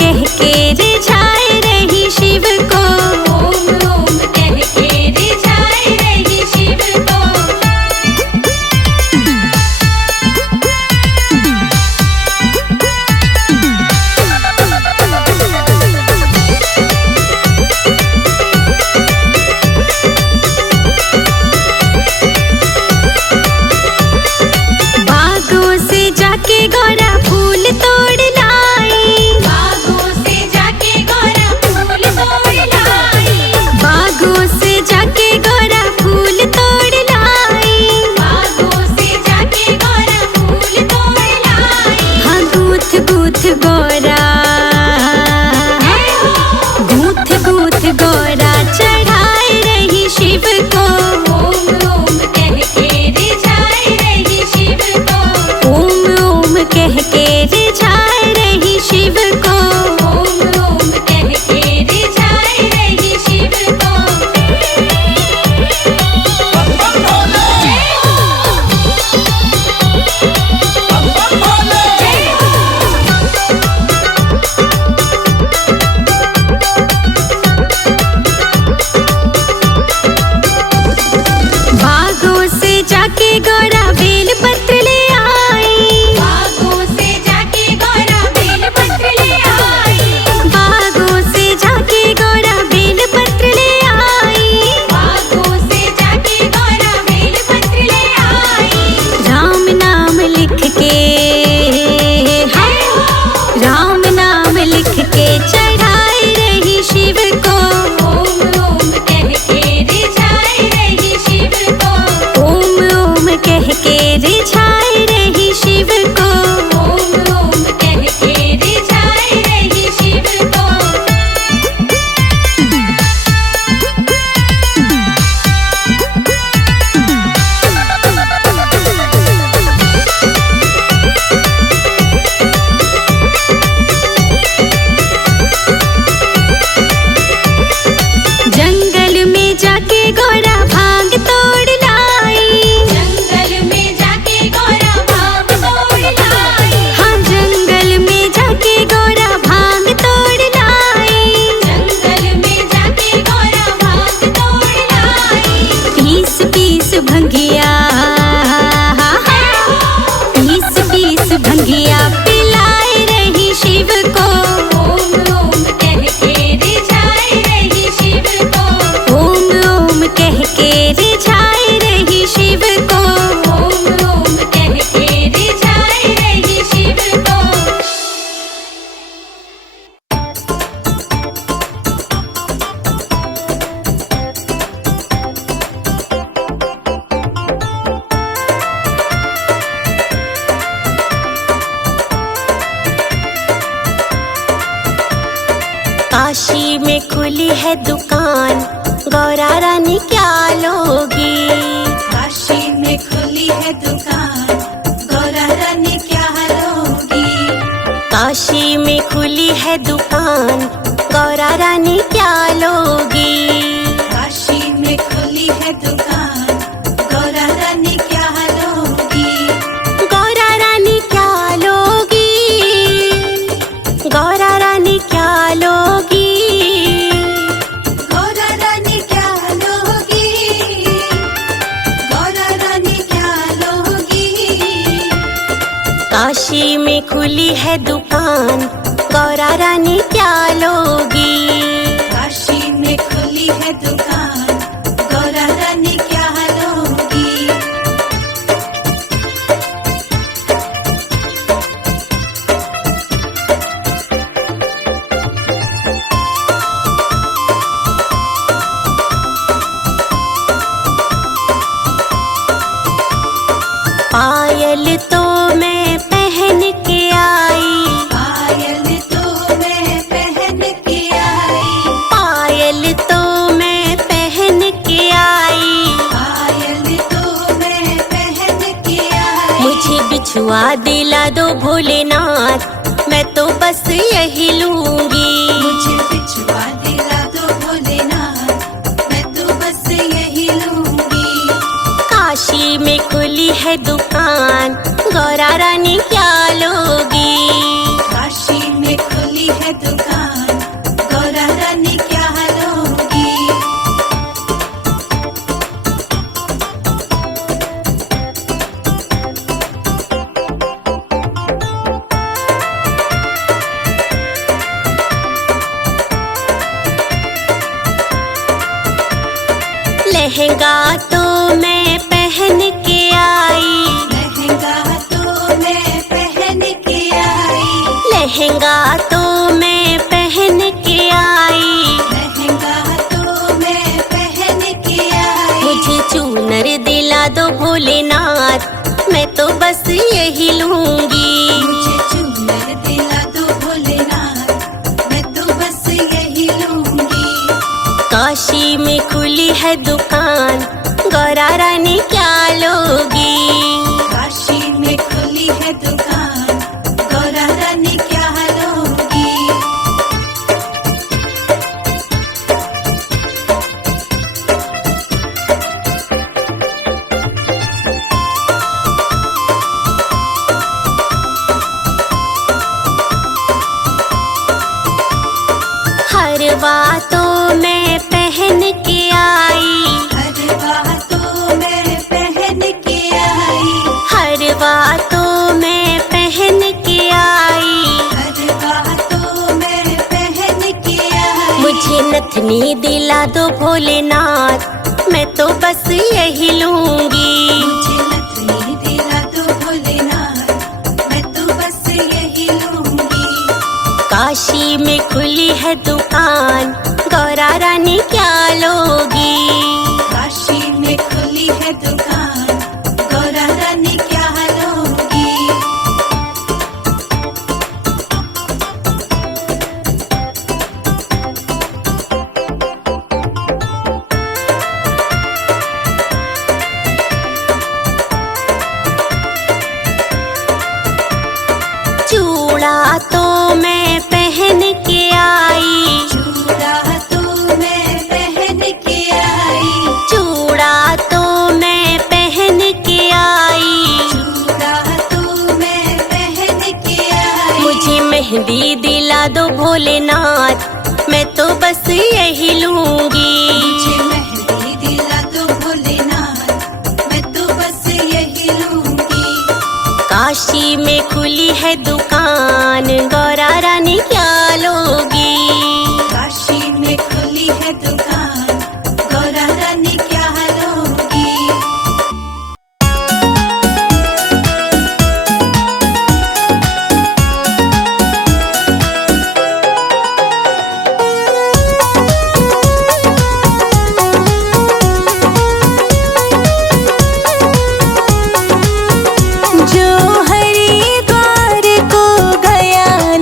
कह के रिझाए रही शिव को, ओम ओम कह के रिझाए रही शिव को। बागों से जाके गौरा फूल तोड़ लाई, बागों से जाके गौरा फूल तोड़ लाई, बागों से जाके गौरा फूल तोड़ लाई, बागों से जाके गौरा फूल तोड़ लाई। हाँ गूथ गूथ गौरा, गूथ गूथ गौरा चढ़ाए रही शिव को, ओम ओम कह के रिझाए रही शिव को, ओम ओम कह के रिझाए रही शिव को, ओम ओम कह के रिझाए रही शिव को। बागों से जाके गौरा बेल पत्र ले आई, बागों से जाके गौरा बेल पत्र ले आई, बागों से जाके गौरा बेल पत्र ले आई, बागों से जाके गौरा बेल पत्र ले आई। राम नाम लिख के, राम नाम लिख के चढ़ाए रही शिव को, ओम ओम कह के रिझाए रही शिव को, ओम ओम कह के रिझाए रही शिव को, ओम ओम कह के रिझाए रही शिव को। जंगल में जाके गौरा भांग तोड़ लाई, जंगल में जाके गौरा भांग तोड़ लाई, हाँ जंगल में जाके गौरा भांग तोड़ लाई, जंगल में जाके गौरा भांग तोड़ लाई। पीस पीस भंगिया, पीस पीस भंगिया पिलाए रही शिव को, ओम ओम कह के रिझाए रही शिव को, ओम ओम कह के रिझाए रही शिव को, ओम ओम कह के रिझाए रही शिव को। काशी में खुली है दुकान, गौरा रानी क्या लोगी, काशी में खुली है दुकान, गौरा रानी क्या लोगी, काशी में खुली है दुकान, गौरा रानी क्या लोगी, काशी में खुली है दुकान, गौरा रानी क्या लोगी, गौरा रानी क्या लोगी, गौरा रानी क्या लोगी, गौरा रानी क्या लोगी, गौरा रानी क्या लोगी। काशी में खुली है दुकान, गौरा रानी क्या लोगी, काशी में खुली है दुकान, गौरा रानी क्या लोगी। पायल तो मैं पहन के आई, पायल तो मैं पहन के आई, पायल तो मैं पहन के आई, पायल तो मैं पहन के आई। मुझे बिछुआ दिला दो भोलेनाथ, मैं तो बस यही लूंगी, मुझे बिछुआ दिला दो भोलेनाथ, मैं तो बस यही लूंगी। काशी में खुली है दुकान, गौरा रानी क्या लोगी, काशी में खुली है है दुकान, गौरा रानी क्या लोगी। लहंगा तो मैं पहन के आई, लहंगा तो मैं पहन के आई, लहंगा तो मैं पहन के आई, लहंगा तो मैं पहन के आई। मुझे चूनर दिला दो भोलेनाथ, मैं तो बस यही लूंगी। मुझे चूनर दिला दो भोलेनाथ, मैं तो बस यही लूंगी। काशी में खुली है दुकान, गौरा रानी क्या लोगी। काशी में खुली है दुकान, गौरा रानी क्या लोगी। हर बातों में पहन के आई, हर बातों में पहन के आई, हर बातों में पहन के आई, हर बातों में पहन के आई। मुझे नथनी दिला दो भोलेनाथ, मैं तो बस यही लूंगी। मुझे नथनी दिला दो भोलेनाथ, मैं तो बस यही लूंगी। काशी में खुली है दुकान, गौरा रानी क्या लोगी। काशी में खुली है दुकान, गौरा रानी क्या लोगी। चूड़ा तो मैं पहन के आई, चूड़ा तो मैं पहन के आई, चूड़ा तो मैं पहन के आई, चूड़ा तो मैं पहन के आई। मुझे मेहंदी दिला दो भोलेनाथ, मैं तो बस यही लूंगी। मुझे मेहंदी दिला दो भोलेनाथ, मैं तो बस यही लूंगी। काशी में खुली है दुकान, गौरा रानी क्या लोगी। काशी में खुली है दुकान, गौरा रानी क्या लोगी। जो हरिद्वार को गया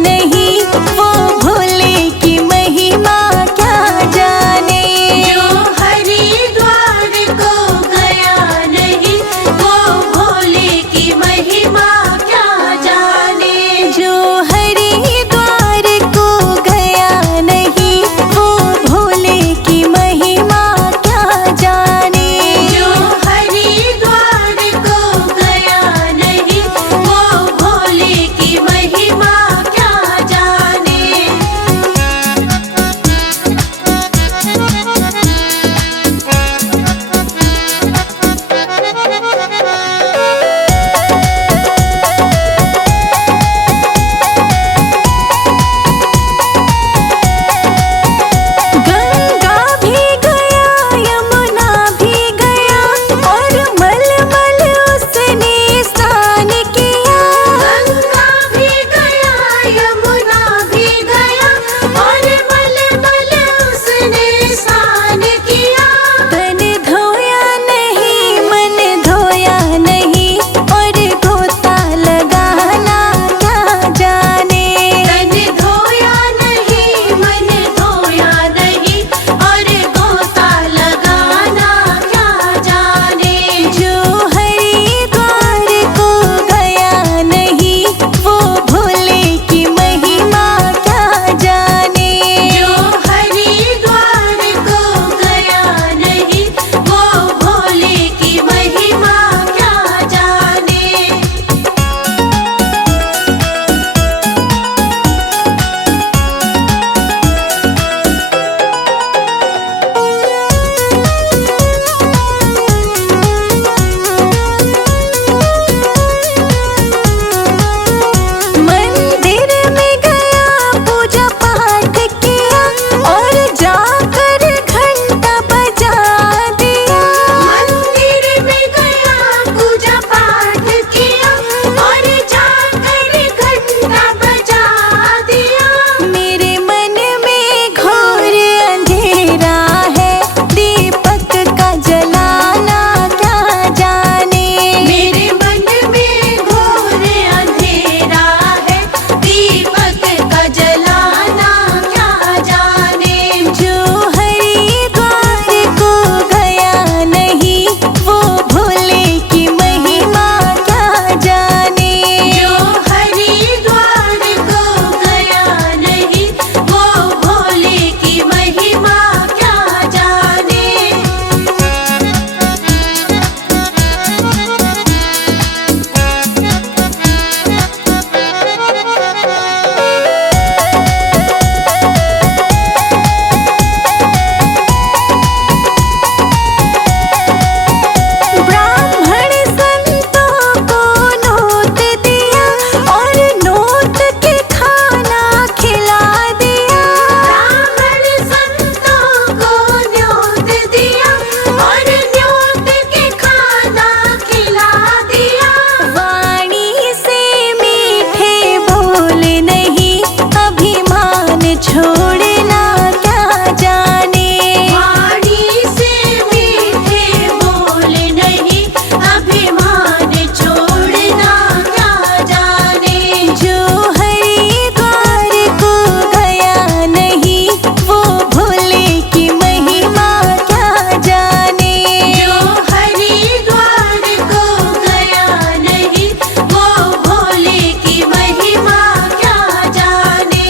छोड़ना क्या जाने। वाणी से मीठे बोल नहीं, अभिमान छोड़ना क्या जाने। जो हरिद्वार को गया नहीं, वो भोले की महिमा क्या जाने। जो हरिद्वार को गया नहीं, वो भोले की महिमा क्या जाने।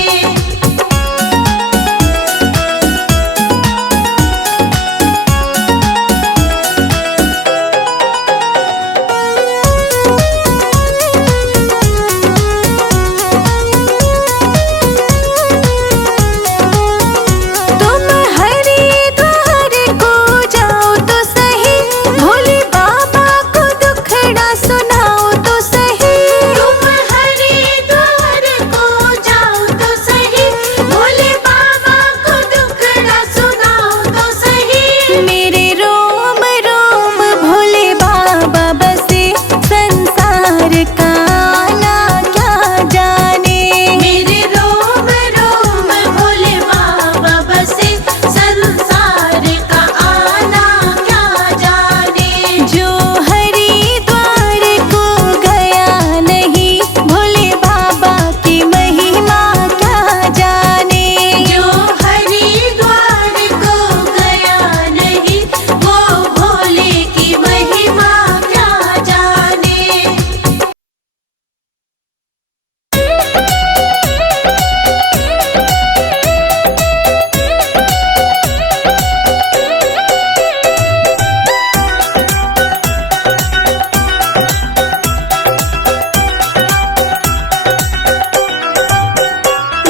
तुम हरिद्वार को जाओ तो सही, भोले बाबा को दुखड़ा सुनाओ तो सही। तुम हरिद्वार को जाओ तो सही, भोले बाबा को दुखड़ा सुनाओ तो सही। मेरे रोम रोम भोले बाबा बसे, संसार का आना क्या जाने। मेरे रोम रोम भोले बाबा बसे, संसार का आना क्या जाने। जो हरिद्वार को गया नहीं, भोले बाबा की महिमा क्या जाने। जो हरिद्वार को गया नहीं, वो भोले की महिमा क्या जाने।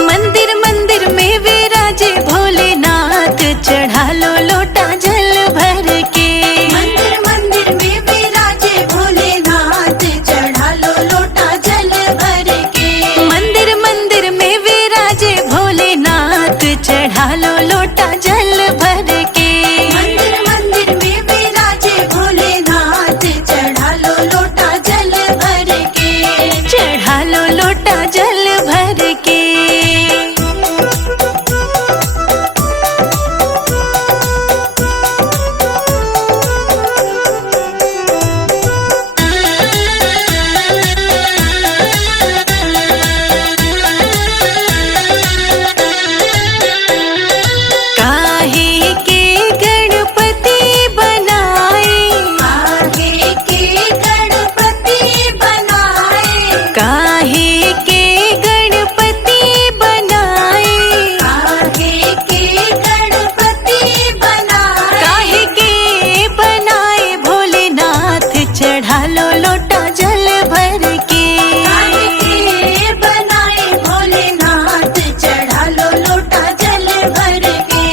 मंदिर मंदिर में विराजे भोलेनाथ, चढ़ा लो लोटा जल भर के। मंदिर मंदिर में विराजे भोलेनाथ, चढ़ा लो लोटा जल भर के। मंदिर मंदिर में विराजे भोलेनाथ, चढ़ा लो लोटा जल भर के। मंदिर मंदिर में विराजे भोलेनाथ, चढ़ा लो लोटा जल भर के। चढ़ा लो लोटा जल भर के। काहे के गणपति बनाए, काहे के गणपति बनाए। काहे के गणपति बनाए। काहे के गणपति बनाए। काहे के बनाए भोलेनाथ, चढ़ा लो लोटा जल भर के। काहे के बनाए भोलेनाथ, चढ़ा लो लोटा जल भर के।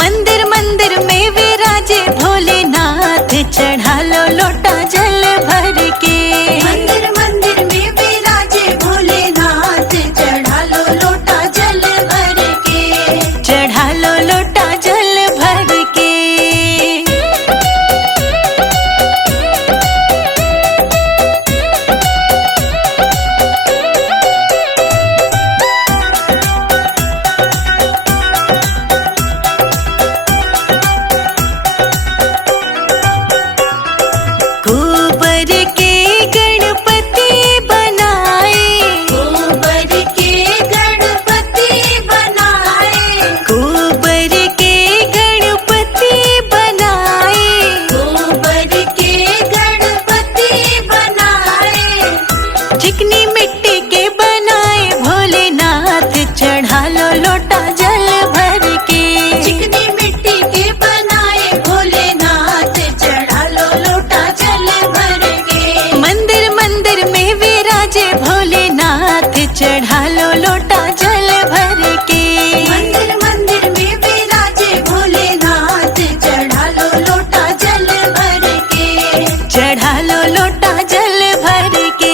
मंदिर मंदिर में विराजे भोलेनाथ, चढ़ा लो लोटा जल भर के। मंदिर मंदिर में विराजे भोलेनाथ, चढ़ा लो लोटा जल भर के। चढ़ा लो लोटा जल भर के। गोबर के गणपति बनाए। गोबर के गणपति बनाए। गोबर के गणपति बनाए। गोबर के गणपति बनाए। चिकनी मिट्टी के बनाए भोलेनाथ, चढ़ा लो लोटा जल भर के। चिकनी मिट्टी के बनाए भोलेनाथ, चढ़ा लो लोटा जल भर के। मंदिर मंदिर में विराजे भोलेनाथ, चढ़ा लो लोटा जल भर के। मंदिर मंदिर में विराजे भोलेनाथ, चढ़ा लो लोटा जल भर के। चढ़ा लो लोटा जल भर के।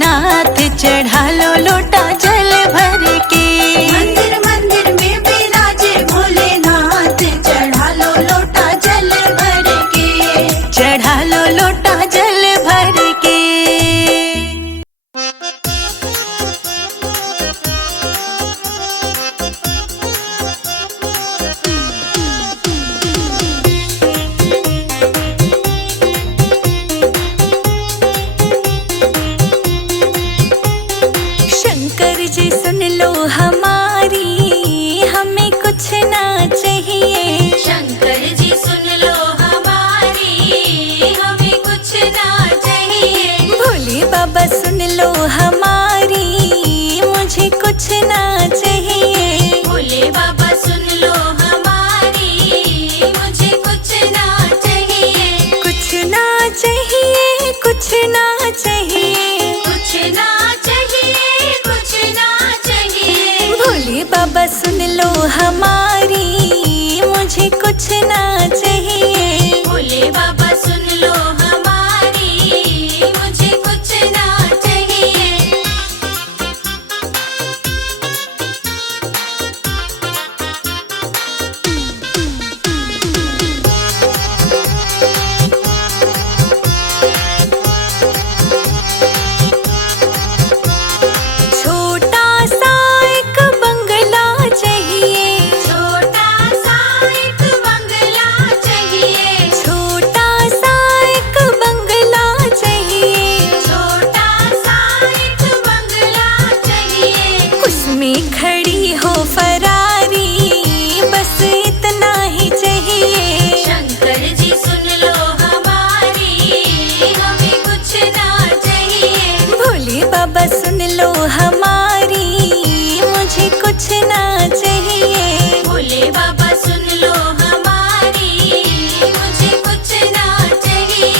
भोलेनाथ चढ़ा लो लोटा जल भर के। मंदिर मंदिर में विराजे भोलेनाथ चढ़ा लो लोटा जल भर के। चढ़ा लो लोटा जल भर के। शंकर जी सुन लो हमारी, हमें कुछ ना चाहिए। शंकर जी सुन लो हमारी, हमें कुछ ना चाहिए। भोले बाबा सुन लो हमारी, मुझे कुछ ना चाहिए। भोले बाबा सुन लो हमारी, मुझे कुछ ना चाहिए। कुछ ना चाहिए, कुछ ना चाहिए। कुछ ना चाहिए, कुछ ना चाहिए। भोले बाबा सुन लो हमारी, मुझे कुछ ना चाहिए। भोले बाबा सुन लो हमारी, मुझे कुछ ना चाहिए। छोटा सा एक बंगला चाहिए। छोटा सा एक बंगला चाहिए। छोटा सा एक बंगला चाहिए। छोटा सा एक बंगला चाहिए। उसमें खड़ी हो फरारी, बस इतना ही चाहिए। शंकर जी सुन लो हमारी, हमें कुछ ना चाहिए। भोले बाबा सुन लो हमारी, मुझे कुछ ना चाहिए। भोले बाबा सुन लो हमारी, मुझे कुछ ना चाहिए।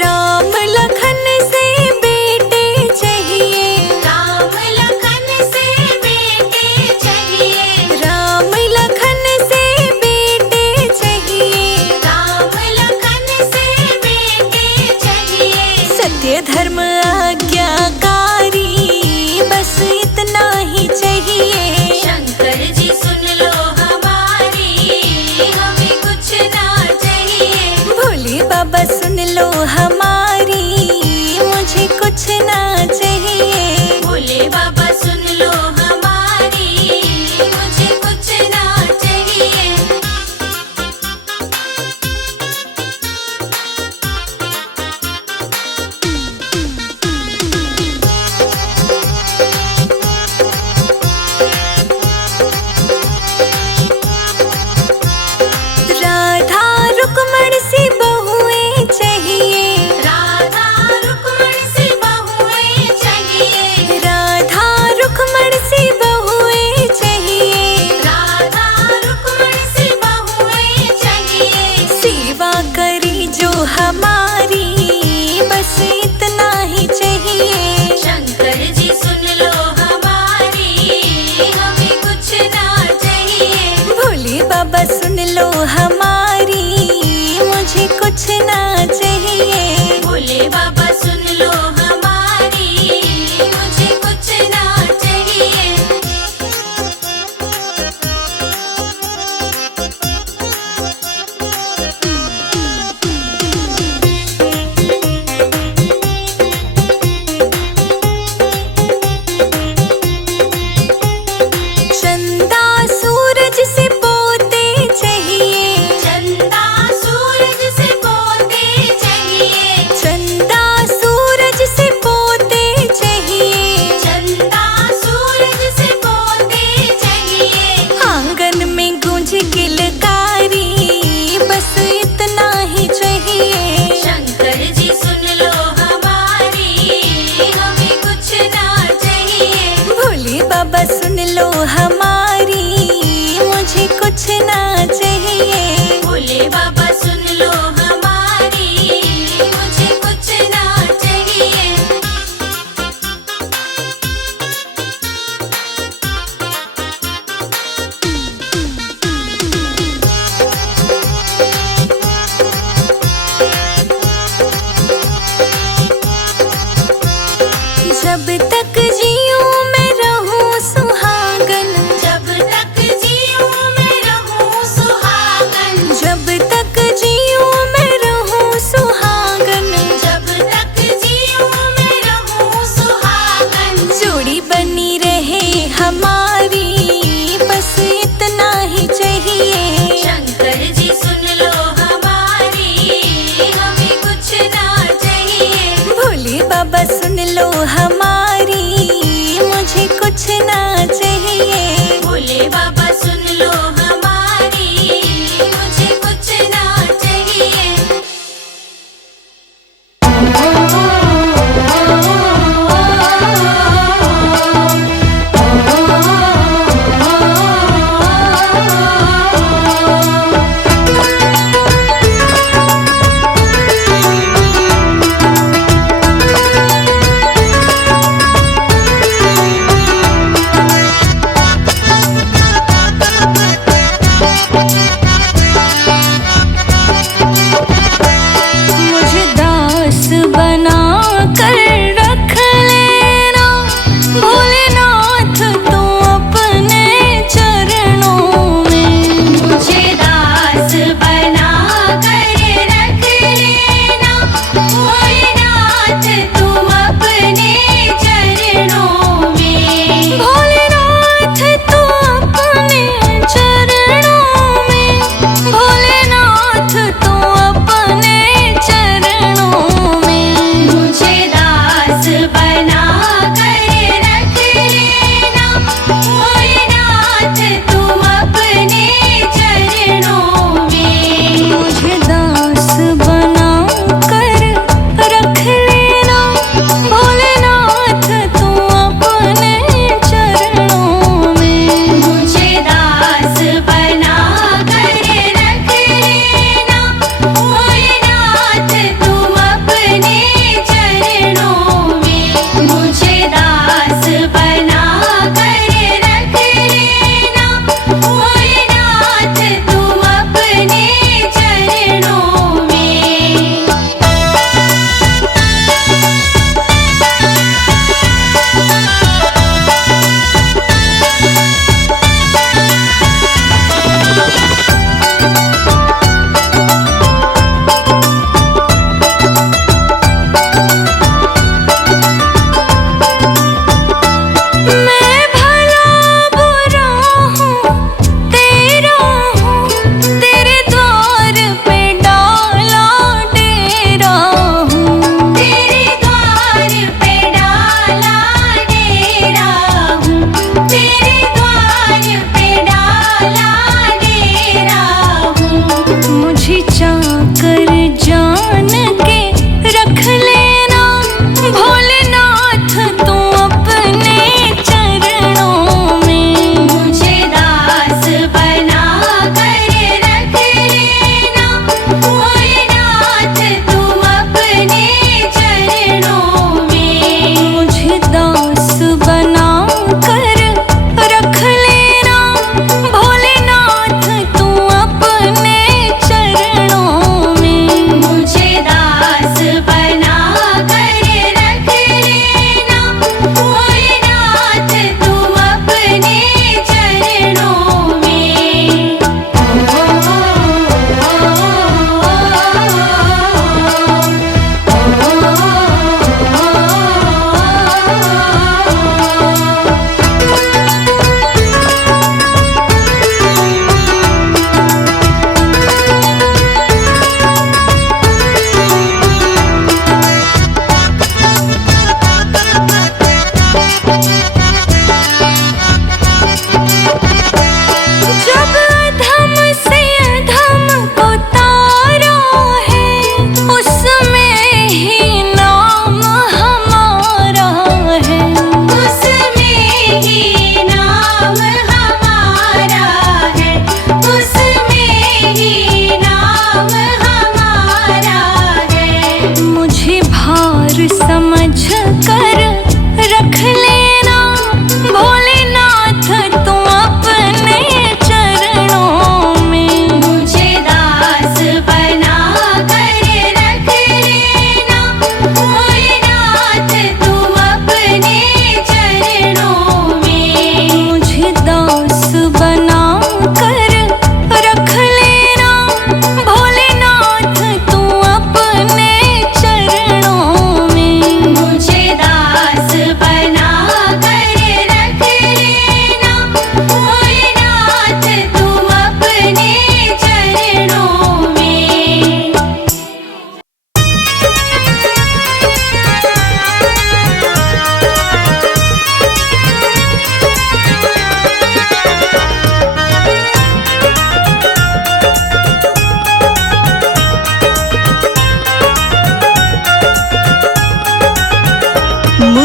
राम लखन से बेटे चाहिए। राम लखन से बेटे चाहिए। राम लखन से बेटे चाहिए। राम लखन से बेटे चाहिए। सत्य धर्म आज्ञाकारी, बस इतना ही चाहिए। शंकर जी सुन लो हमारी, हमें कुछ ना चाहिए। भोले बाबा सुन लो हमारी, मुझे कुछ ना चाहिए। भोले बाबा सुन लो हमारी, मुझे कुछ ना चाहिए। राधा रुक्मण सी बहुएं चाहिए। राधा रुक्मण सी बहुएं चाहिए। राधा रुक्मण सी बहुएं चाहिए। राधा रुक्मण सी बहुएं चाहिए। सेवा करी जो हमारी, बस इतना ही चाहिए। शंकर जी सुन लो हमारी, हमें कुछ ना चाहिए। भोले बाबा सुन लो हमारी, मुझे कुछ ना चाहिए। भोले बाबा सुन लो हमारी, मुझे कुछ ना चाहिए। चंदा सूरज से पोते चाहिए। चंदा सूरज से पोते चाहिए। चंदा सूरज से पोते चाहिए। चंदा सूरज से पोते चाहिए। आंगन में गूंज किलकारी, बस इतना ही चाहिए। शंकर जी सुन लो हमारी, हमें कुछ ना चाहिए। भोले बाबा सुन लो हमारी, मुझे कुछ ना चाहिए। भोले बाबा सुन लो हमारी, मुझे कुछ ना चाहिए। सुन लो हमारी, मुझे कुछ ना चाहिए। भोले बाबा सुन लो हमारी, मुझे कुछ ना चाहिए।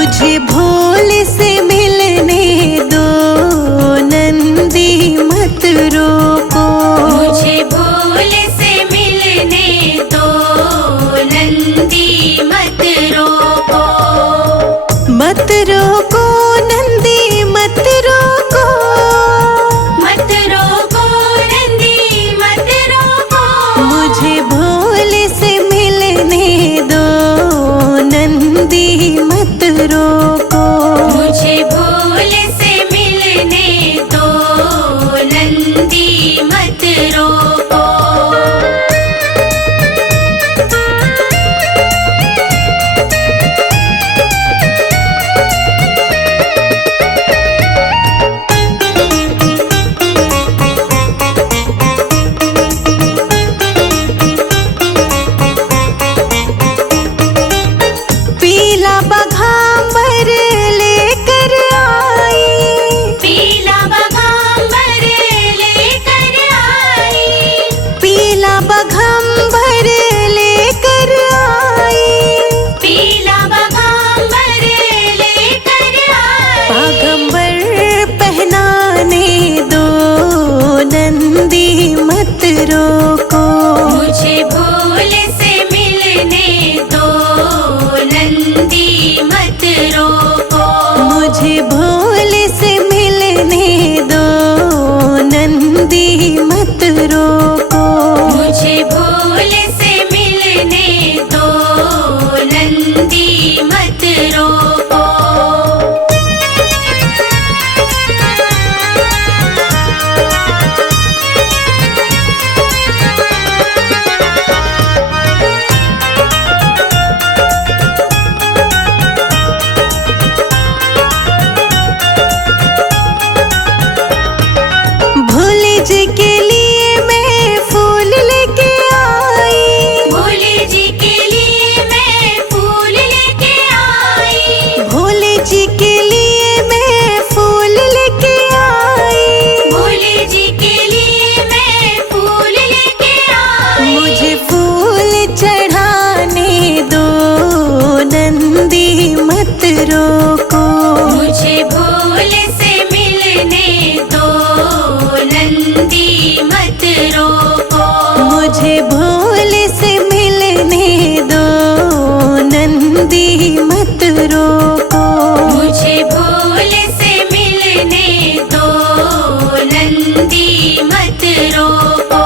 मुझे भोले से मिलने दो, नंदी मत रोको। मुझे भोले से मिलने दो, नंदी मत रोको। मत रोको नंदी मत रोको, मत रोको नंदी मत रोको। मुझे भोले से मिलने दो, नंदी मत रोको। मुझे भोले से मिलने दो, नंदी मत रोको। पीला बघांबर लेकर आई, पीला बघांबर लेकर आई। पीला बघांबर लेकर आई। पीला बघांबर लेकर आई। बागंबर पहनाने दो, नंदी मत रोको। मुझे भोले से मिलने दो, नंदी मत रोको। मुझे भोले से मिलने दो, नंदी मत रोको। मुझे भोले से मिलने दो, नंदी मत रोको। भोले जी के लिए मैं फूल लेके आई, भोले जी के लिए मैं फूल लेके आई। भोले जी के लिए मैं फूल लेके आई। भोले जी के लिए मैं फूल लेके आई। मुझे फूल चढ़ाने दो, नंदी मत रोको। मुझे भोले से मिलने दो, नंदी मत रोको। मुझे भोले से मिलने दो, नंदी मत रोको। मुझे भोले से मिलने दो, नंदी मत रोको।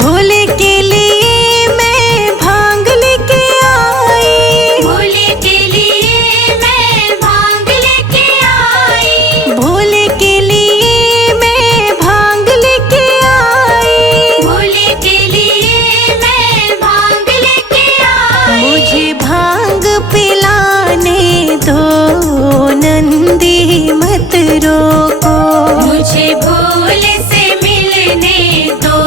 भोले के लिए मैं भांग लेके आई, भोले के लिए मैं भांग लेके आई। भोले के लिए मैं भांग लेके आई। भोले के लिए मैं भांग लेके आई। मुझे भांग पिलाने दो, नंदी मत रोको। मुझे भोले से मिलने दो,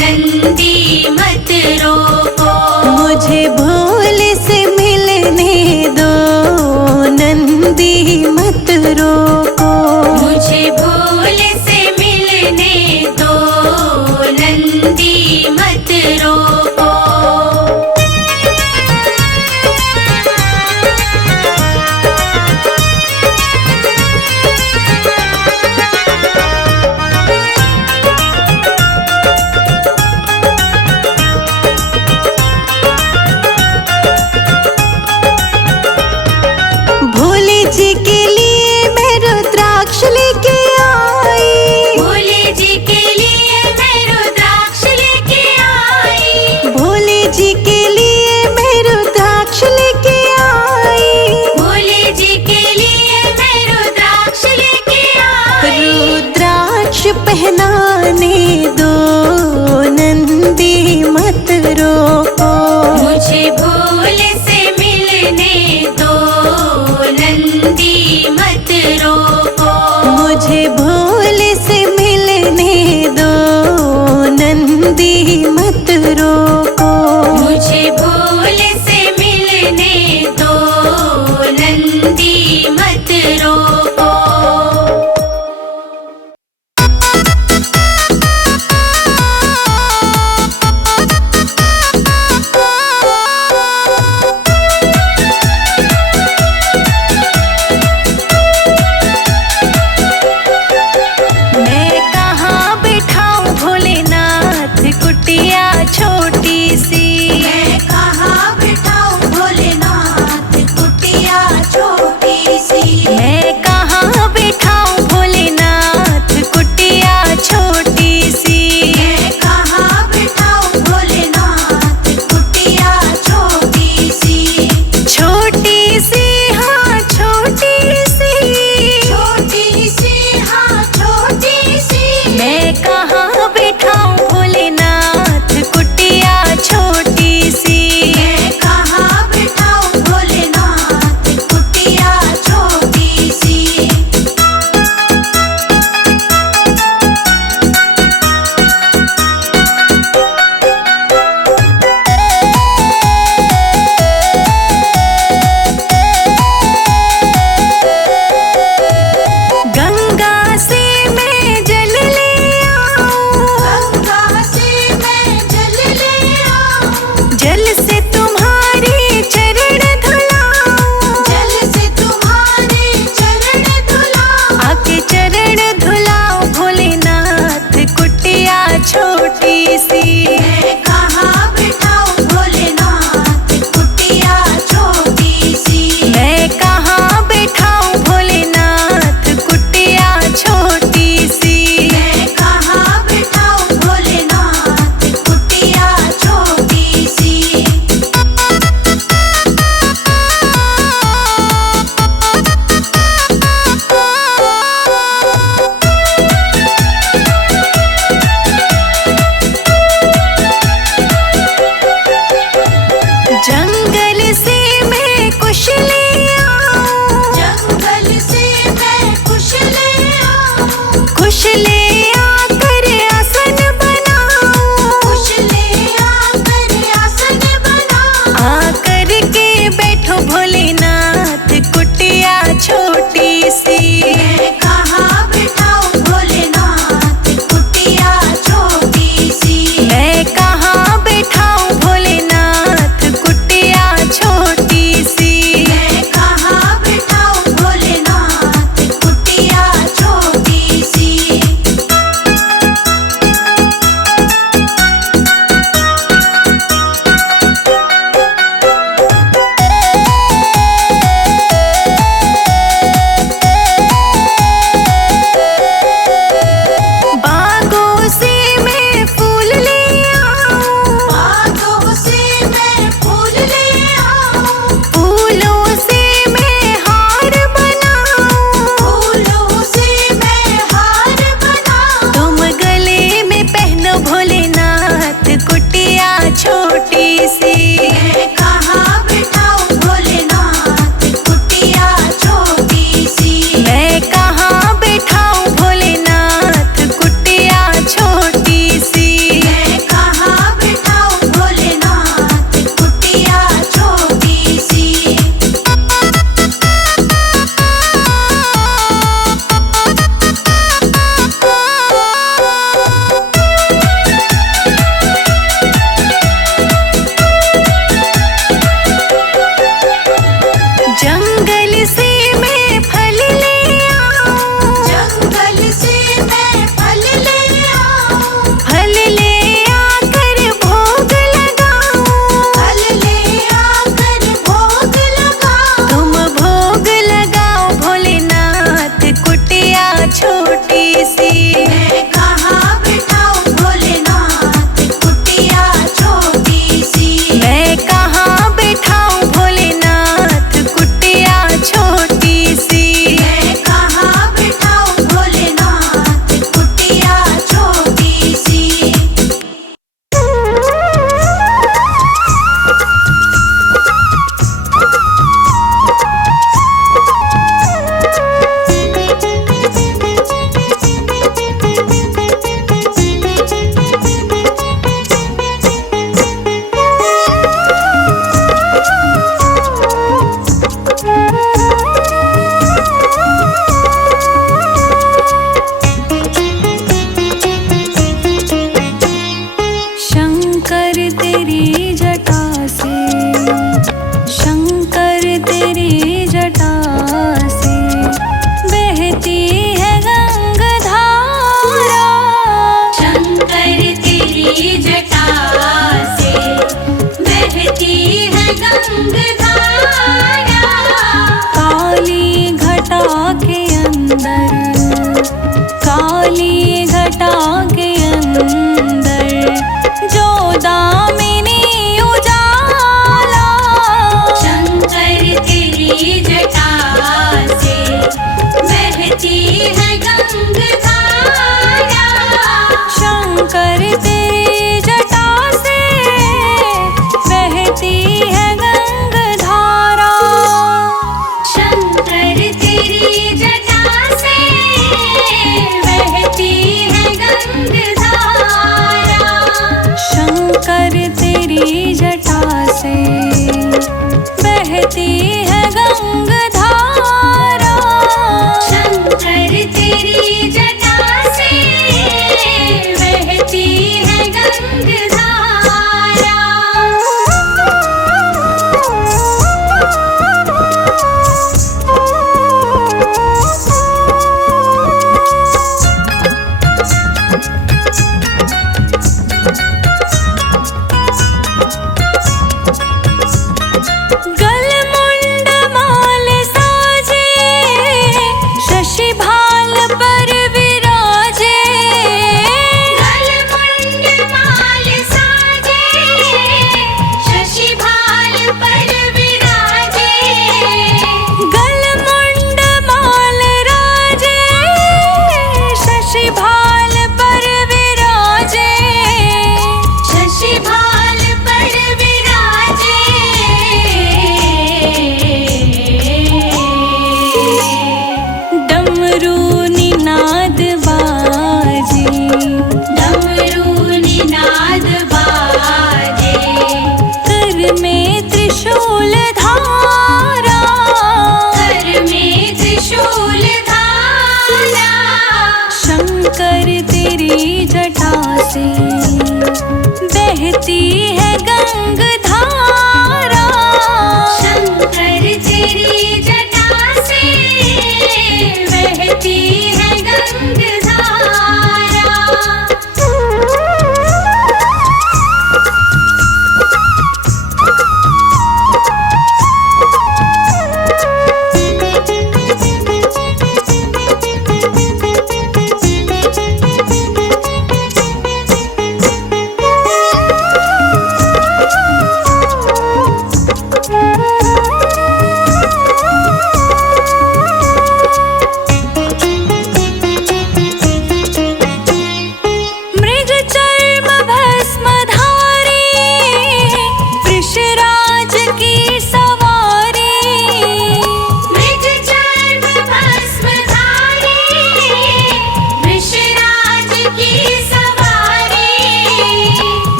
नंदी मत रोको। मुझे भोले से मिलने दो, नंदी मत रोको। मुझे भोले से मिलने दो, नंदी मत रोको। भोले जी के लिए मैं रुद्राक्ष लेके आई, भोले जी के लिए मैं रुद्राक्ष लेके आई। भोले जी के लिए मैं रुद्राक्ष लेके आई। भोले जी के लिए मैं रुद्राक्ष लेके आई। रुद्राक्ष पहनाने दो, नंदी मत रोको। मुझे भोले से मिलने दो, नंदी मत रोको। मुझे भोले से मिलने दो, नंदी मत रोको।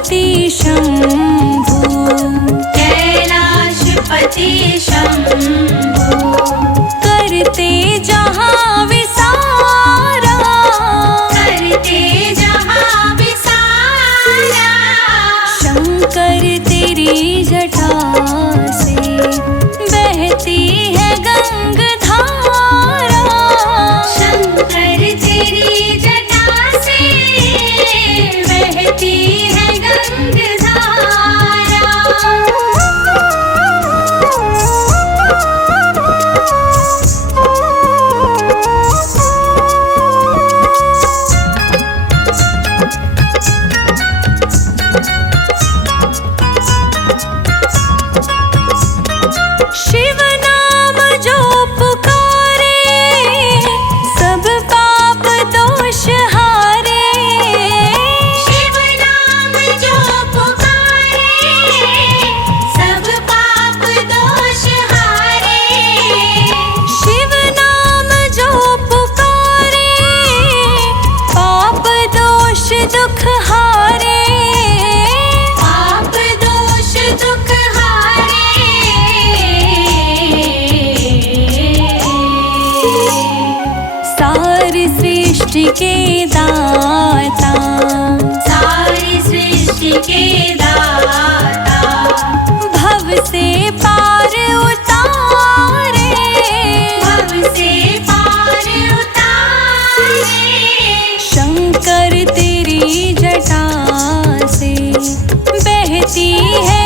कैलाशपति शंभु, कैलाशपति शंभु, करते जहाँ विसारा, करते जहाँ विसारा, शंकर तेरी जटा से बहती है गंगधारा, शंकर तेरी जटा से बहती है गंगधारा। शिव नाम जो पुकारे, सब पाप दोष हारे, शिव नाम जो पुकारे, सब पाप दोष हारे, शिव नाम जो पुकारे, पाप दोष दुख हारे, पाप दोष दुख हारे। सारी सृष्टि के दाता, सारी सृष्टि के दाता, भव से पार उतारे, भव से पार उतारे, शंकर तेरी जटा से बहती है